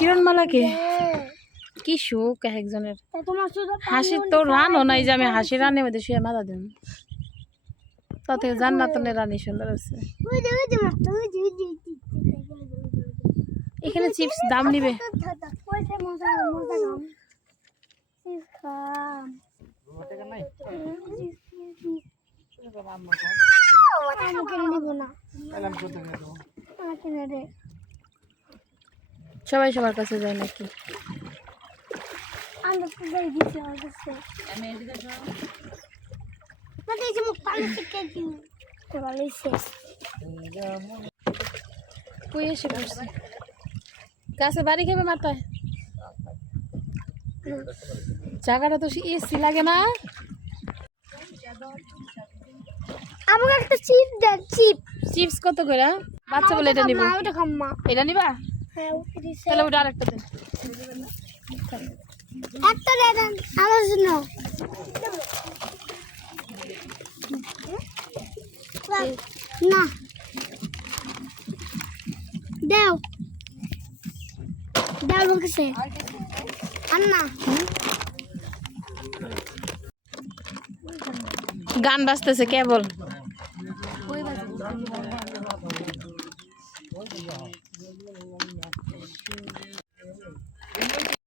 কিরণমালাকে কি শোক একজনের হাসির তো রানও নাই যে আমি হাসি রানের মধ্যে শুয়ে মাথা দিন তাতে জান্নাতুলের রানী সুন্দর আছে। এখানে চিপস দাম নিবে সবাই সবার কাছে যায় নাকি? কই এসে পড়ছে গাছে বাড়ি খাবে মাথায় জায়গাটা তো এসি লাগে না। আমাকে একটা চিপ দেন চিপস কত করে বাচ্চা বলে এটা নিব এটা নিবা হ্যাঁ তাহলে ওটা আরেকটা দেন একটা দেন আমার জন্য না দাও বলতেছে আন্না গান বাজতেছে কেবল